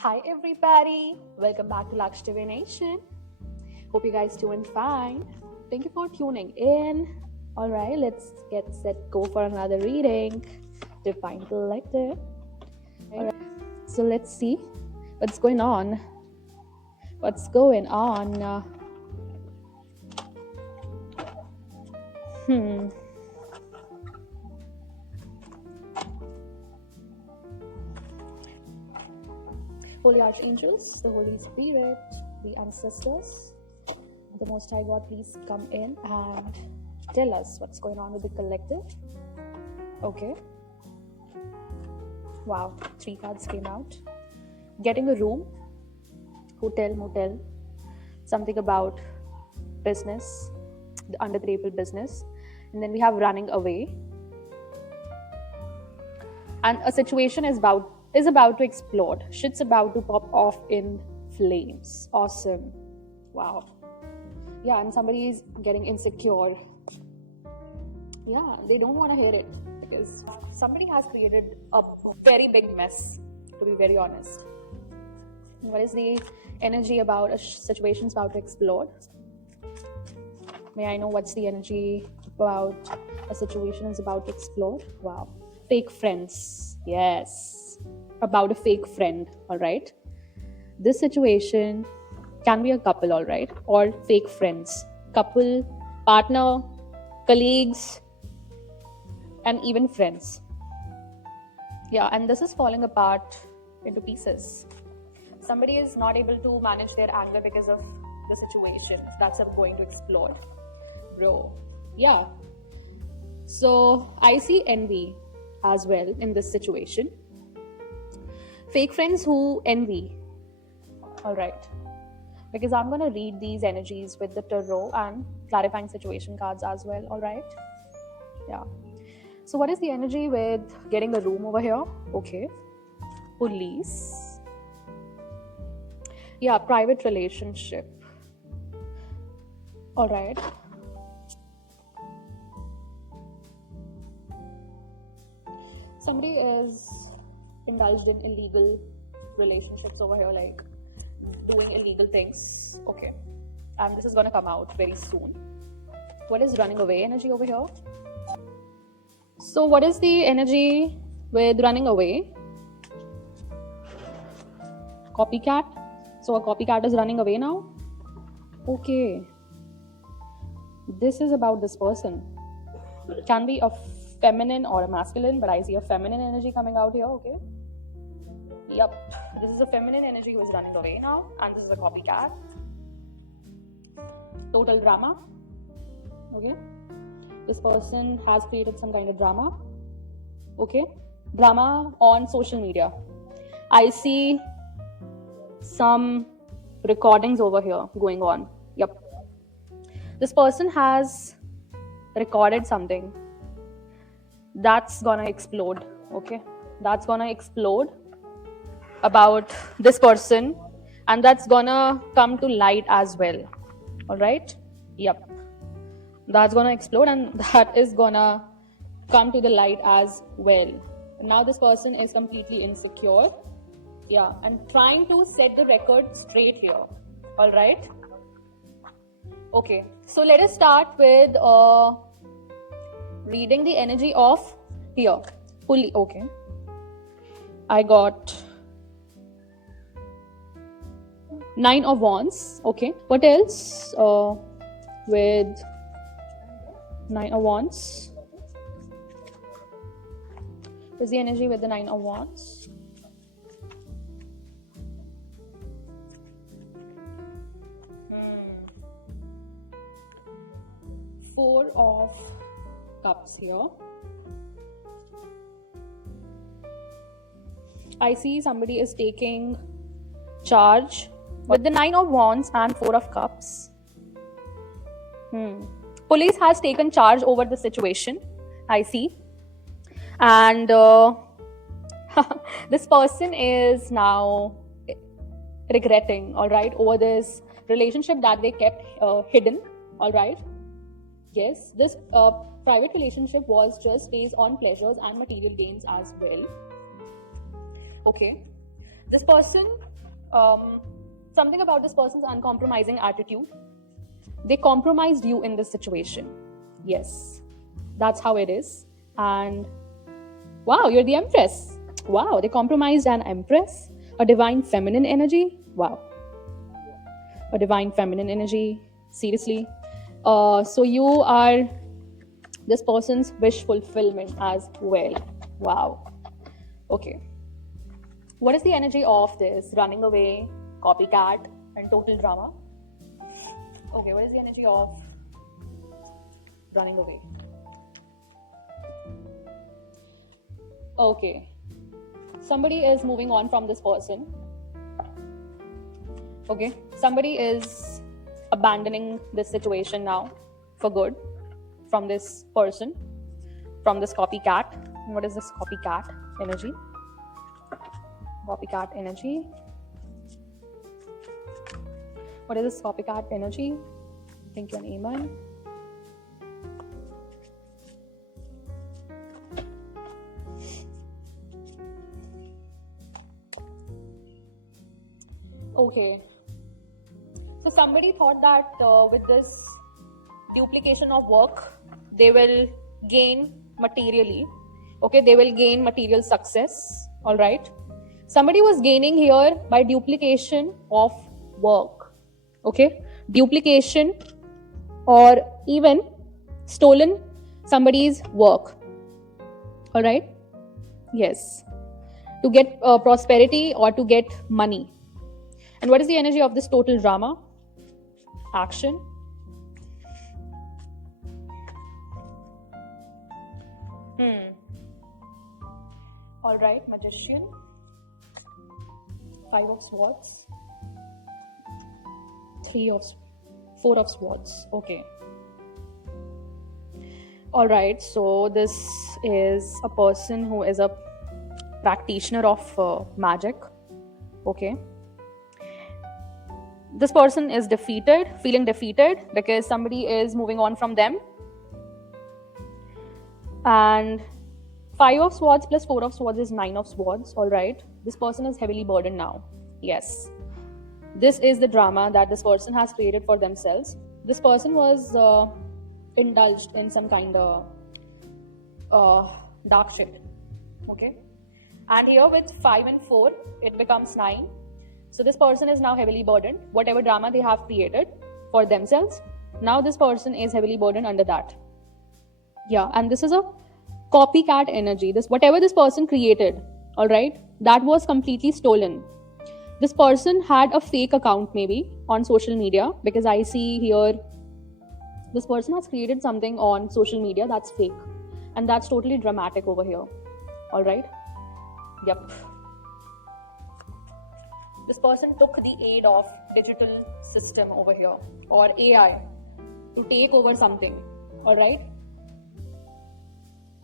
Hi everybody, welcome back to Laksh Divination. Hope you guys doing fine. Thank you for tuning in. All right, let's get set go for another reading. Divine Collective. All right, so let's see what's going on. What's going on? Holy Archangels, the Holy Spirit, the ancestors, the Most High God, please come in and tell us what's going on with the collective. Okay. Wow, 3 cards came out. Getting a room, hotel, motel, something about business, the under the table business. And then we have running away. And a situation is about to explode. Shit's about to pop off in flames. Awesome. Wow. Yeah, and somebody is getting insecure. Yeah, they don't want to hear it because somebody has created a very big mess, to be very honest. What is the energy about a situation's about to explode? May I know what's the energy about a situation is about to explode? Wow. Fake friends. Yes. About a fake friend. All right. This situation can be a couple, all right, or fake friends. Couple, partner, colleagues, and even friends. Yeah, and this is falling apart into pieces. Somebody is not able to manage their anger because of the situation that's going to explode. Bro, yeah. So I see envy as well in this situation. Fake friends who envy. All right. Because I'm going to read these energies with the tarot and clarifying situation cards as well. All right. Yeah. So what is the energy with getting a room over here? Okay. Police. Yeah, private relationship. All right. Somebody is indulged in illegal relationships over here, like doing illegal things. Okay. And this is going to come out very soon. What is running away energy over here? So what is the energy with running away? Copycat. So a copycat is running away now? Okay. This is about this person. It can be a feminine or a masculine, but I see a feminine energy coming out here, okay? Yep. This is a feminine energy who is running away now, and this is a copycat. Total drama. Okay. This person has created some kind of drama. Okay. Drama on social media. I see some recordings over here going on. Yep. This person has recorded something that's gonna explode. Okay. That's gonna explode about this person, and that's gonna come to light as well. All right. Yep. That's gonna explode, and that is gonna come to the light as well. Now this person is completely insecure. Yeah, and trying to set the record straight here. All right. Okay, so let us start with reading the energy of here. Fully. Okay, I got 9 of Wands. Okay, what else with 9 of Wands? What's the energy with the 9 of Wands? Four of Cups here. I see somebody is taking charge with the 9 of Wands and 4 of Cups. Police has taken charge over the situation, I see. And this person is now regretting, all right, over this relationship that they kept hidden, all right. Yes, this private relationship was just based on pleasures and material gains as well. Okay. This person, something about this person's uncompromising attitude. They compromised you in this situation. Yes, that's how it is. And wow, you're the Empress. Wow, they compromised an Empress, a divine feminine energy. Wow, a divine feminine energy. Seriously. So you are this person's wish fulfillment as well. Wow. Okay. What is the energy of this running away, copycat, and total drama? Okay, what is the energy of running away? Okay. Somebody is moving on from this person. Okay. Somebody is abandoning this situation now for good from this person, from this copycat. What is this copycat energy? Copycat energy. What is this copycat energy? Thank you and amen. Okay. So somebody thought that with this duplication of work, they will gain materially. Okay, they will gain material success. All right. Somebody was gaining here by duplication of work. Okay, duplication or even stolen somebody's work. All right. Yes, to get prosperity or to get money. And what is the energy of this total drama? Action. All right, Magician. 5 of Swords. 4 of Swords. Okay. All right, so this is a person who is a practitioner of magic. Okay. This person is defeated, feeling defeated because somebody is moving on from them. And 5 of Swords plus 4 of Swords is 9 of Swords. All right. This person is heavily burdened now. Yes. This is the drama that this person has created for themselves. This person was indulged in some kind of dark shit. Okay. And here with 5 and 4, it becomes 9. So this person is now heavily burdened. Whatever drama they have created for themselves, now this person is heavily burdened under that. Yeah, and this is a copycat energy. This whatever this person created, all right, that was completely stolen. This person had a fake account maybe on social media, because I see here this person has created something on social media that's fake, and that's totally dramatic over here. All right. Yep. This person took the aid of digital system over here or AI to take over something. All right.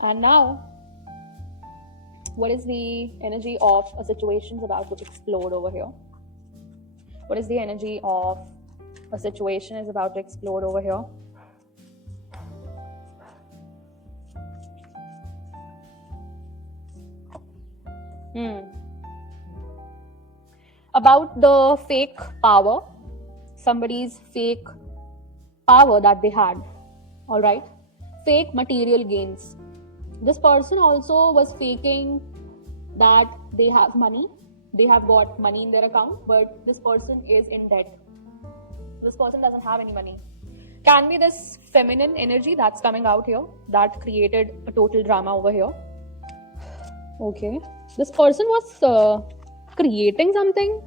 And now, what is the energy of a situation about to explode over here? What is the energy of a situation is about to explode over here? About the fake power, somebody's fake power that they had. All right. Fake material gains. This person also was faking that they have money. They have got money in their account, but this person is in debt. This person doesn't have any money. Can be this feminine energy that's coming out here that created a total drama over here. Okay. This person was creating something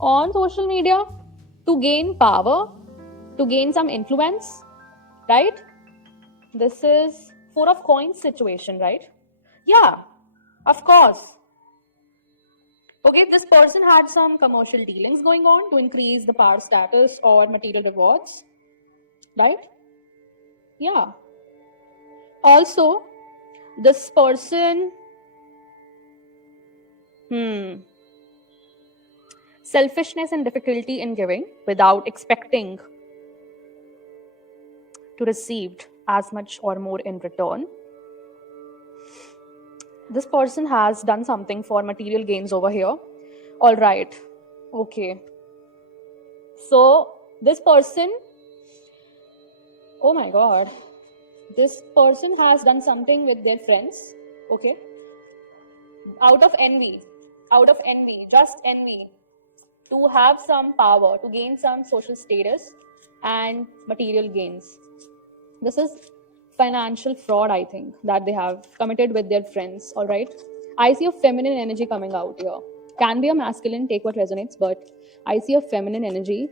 on social media to gain power, to gain some influence, right? This is 4 of Coins situation, right? Yeah, of course. Okay, this person had some commercial dealings going on to increase the power status or material rewards, right? Yeah. Also, this person, selfishness and difficulty in giving without expecting to receive as much or more in return. this person has done something for material gains over here. All right. Okay. So this person, oh my God, this person has done something with their friends. Okay. Out of envy, just envy, to have some power, to gain some social status and material gains. This is financial fraud, I think, that they have committed with their friends. All right. I see a feminine energy coming out here. Can be a masculine, take what resonates, but I see a feminine energy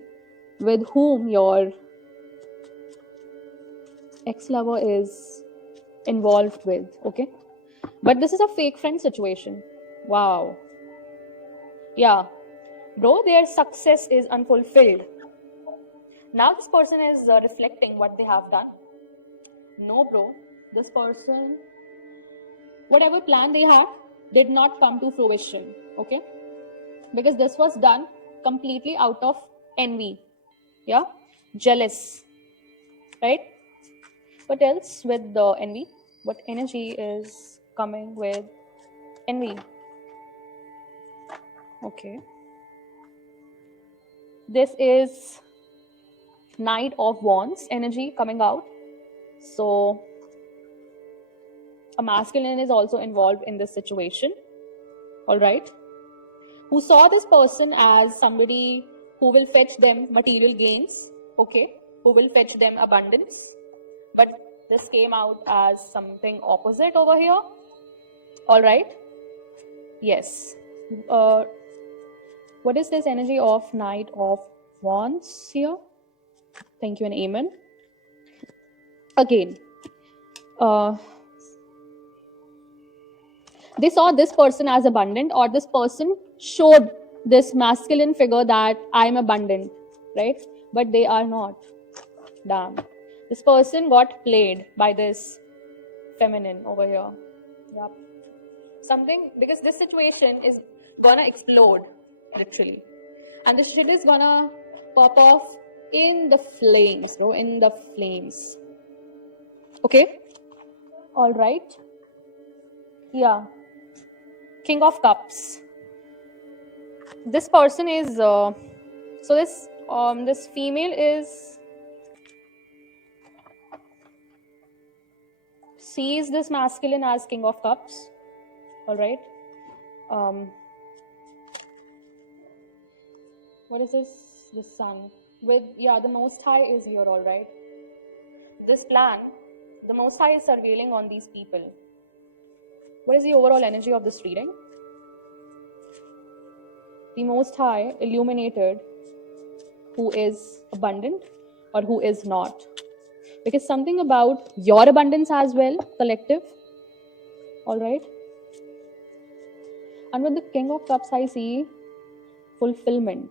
with whom your ex-lover is involved with. Okay. But this is a fake friend situation. Wow. Yeah. Bro, their success is unfulfilled. Now this person is reflecting what they have done. No, bro, this person, whatever plan they had, did not come to fruition. Okay, because this was done completely out of envy. Yeah, jealous, right? What else with the envy? What energy is coming with envy? Okay, this is Knight of Wands energy coming out. So a masculine is also involved in this situation. All right, who saw this person as somebody who will fetch them material gains. Okay, who will fetch them abundance. But this came out as something opposite over here. All right, yes. What is this energy of Knight of Wands here? Thank you and amen. Again, they saw this person as abundant, or this person showed this masculine figure that I'm abundant, right? But they are not. Damn. This person got played by this feminine over here. Yep. Something, because this situation is gonna explode, literally. And this shit is gonna pop off in the flames, bro, in the flames. Okay? All right. Yeah. King of Cups. This person is, so this female is, sees this masculine as King of Cups. All right. What is this? The Sun. With, yeah, the Most High is here, all right. This plan, the Most High is surveilling on these people. What is the overall energy of this reading? The Most High illuminated who is abundant or who is not. Because something about your abundance as well, collective. All right. And with the King of Cups, I see fulfillment.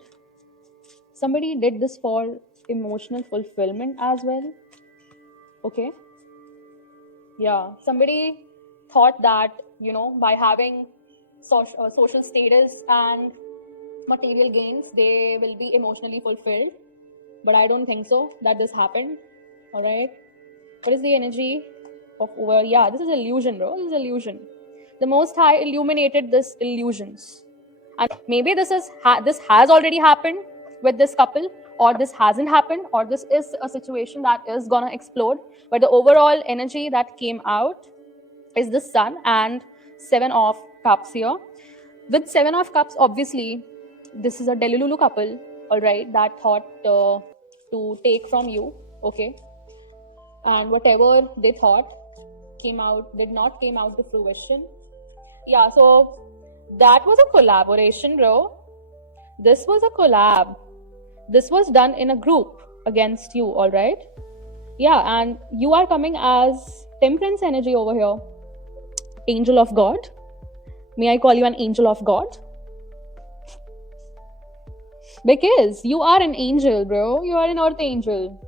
Somebody did this for emotional fulfillment as well. Okay. Yeah. Somebody thought that, by having social status and material gains, they will be emotionally fulfilled. But I don't think so that this happened. All right. What is the energy of over? Yeah, this is illusion, bro. This is illusion. The Most High illuminated this illusions. And maybe this has already happened with this couple, or this hasn't happened, or this is a situation that is gonna explode. But the overall energy that came out is the Sun and Seven of Cups here. With Seven of Cups, obviously, this is a Delululu couple, all right, that thought to take from you, okay, and whatever they thought did not came out to fruition. Yeah, so that was a collaboration, bro. This was a collab. This was done in a group against you, all right? Yeah, and you are coming as Temperance energy over here. Angel of God. May I call you an angel of God? Because you are an angel, bro. You are an earth angel.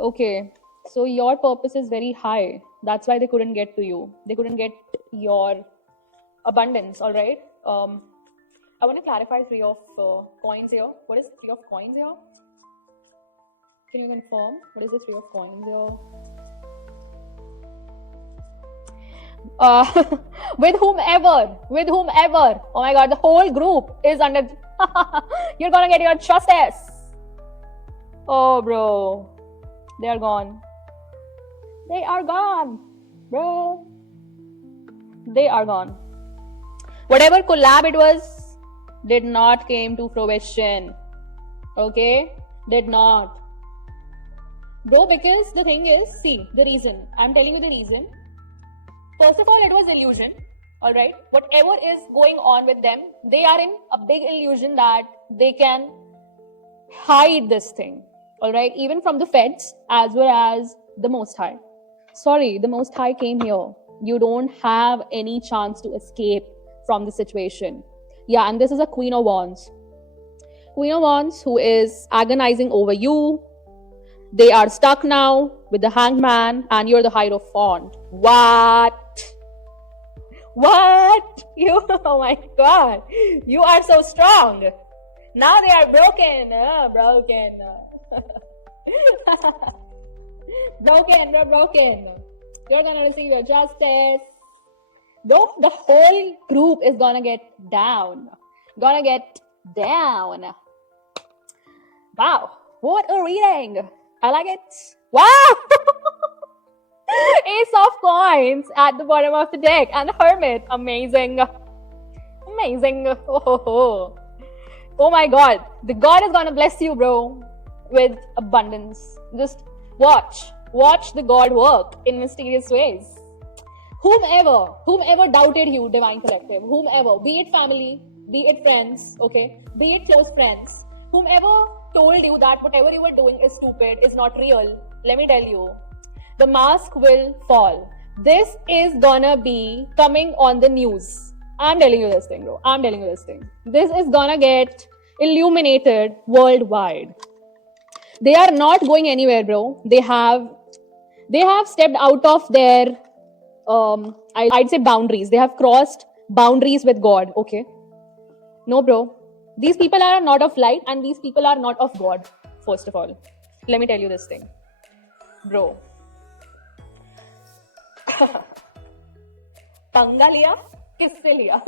Okay, so your purpose is very high. That's why they couldn't get to you. They couldn't get your abundance, all right? I want to clarify Three of Coins here. What is Three of Coins here? Can you confirm? What is the Three of Coins here? with whomever. Oh my god, the whole group is under. You're gonna get your justice. Oh, bro, they are gone. They are gone, bro. They are gone. Whatever collab it was, did not came to fruition. Okay, did not. Bro, because the thing is, see, the reason. I'm telling you the reason. First of all, it was illusion. Alright? Whatever is going on with them, they are in a big illusion that they can hide this thing. Alright? Even from the feds as well as the Most High. Sorry, the Most High came here. You don't have any chance to escape from the situation. Yeah, and this is a Queen of Wands. Queen of Wands who is agonizing over you. They are stuck now with the Hanged Man and you're the Hierophant. What? You, oh my god. You are so strong. Now they are broken. Broken. You're gonna receive your justice. Though the whole group is gonna get down. Wow. What a reading. I like it. Wow! Ace of Coins at the bottom of the deck. And Hermit. Amazing. Oh my god. The god is gonna bless you, bro. With abundance. Just watch the god work in mysterious ways. Whomever doubted you, Divine Collective. Whomever. Be it family. Be it friends. Okay. Be it close friends. Whomever told you that whatever you were doing is stupid, is not real, let me tell you, the mask will fall. This is gonna be coming on the news. I'm telling you this thing, bro. This is gonna get illuminated worldwide. They are not going anywhere, bro. They have stepped out of their I'd say boundaries. They have crossed boundaries with God. Okay. No, bro. These people are not of light and these people are not of God, first of all. Let me tell you this thing. Bro. पंगा लिया? किससे लिया?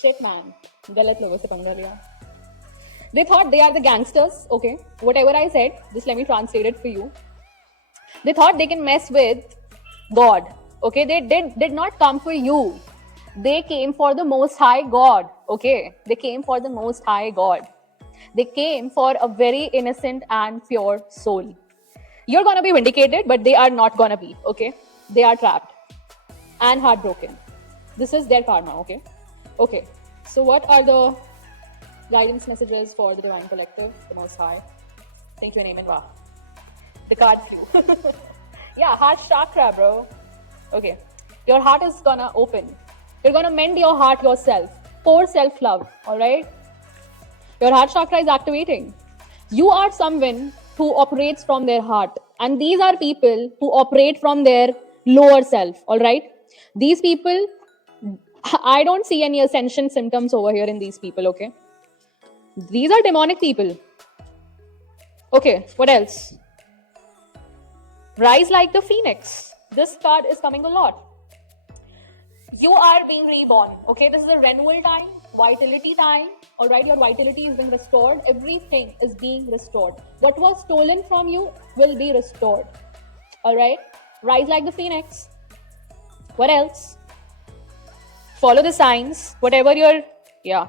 Shit, man. गलत लोगों से पंगा लिया. They thought they are the gangsters, okay? Whatever I said, just let me translate it for you. They thought they can mess with God, okay? They did not come for you. They came for the Most High God, okay? They came for the Most High God. They came for a very innocent and pure soul. You're gonna be vindicated, but they are not gonna be, okay? They are trapped and heartbroken. This is their karma, okay? Okay, so what are the guidance messages for the Divine Collective, the Most High? Think your name and wow. The card flew. Yeah, heart chakra, bro. Okay, your heart is gonna open. You're gonna mend your heart yourself. Pour self-love, alright? Your heart chakra is activating. You are someone who operates from their heart. And these are people who operate from their lower self, alright? These people, I don't see any ascension symptoms over here in these people, okay? These are demonic people. Okay, what else? Rise like the phoenix. This card is coming a lot. You are being reborn, okay? This is a renewal time, vitality time, all right? Your vitality is being restored. Everything is being restored. What was stolen from you will be restored, all right? Rise like the phoenix. What else? Follow the signs, whatever your,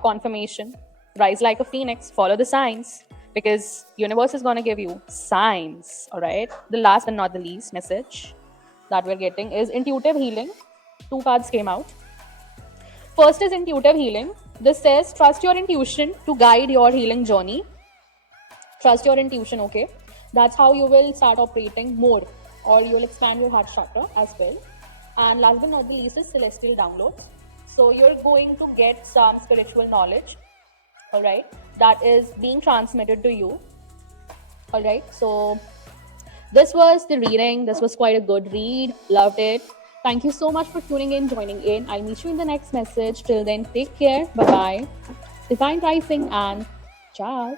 confirmation. Rise like a phoenix, follow the signs, because universe is going to give you signs, all right? The last and not the least message that we're getting is intuitive healing. 2 cards came out. First is intuitive healing. This says trust your intuition to guide your healing journey. Trust your intuition, okay? That's how you will start operating more, or you will expand your heart chakra as well. And last but not the least is celestial downloads. So you're going to get some spiritual knowledge, all right, that is being transmitted to you, all right? So this was the reading. This was quite a good read. Loved it. Thank you so much for tuning in, joining in. I'll meet you in the next message. Till then, take care. Bye-bye. Divine Rising and ciao.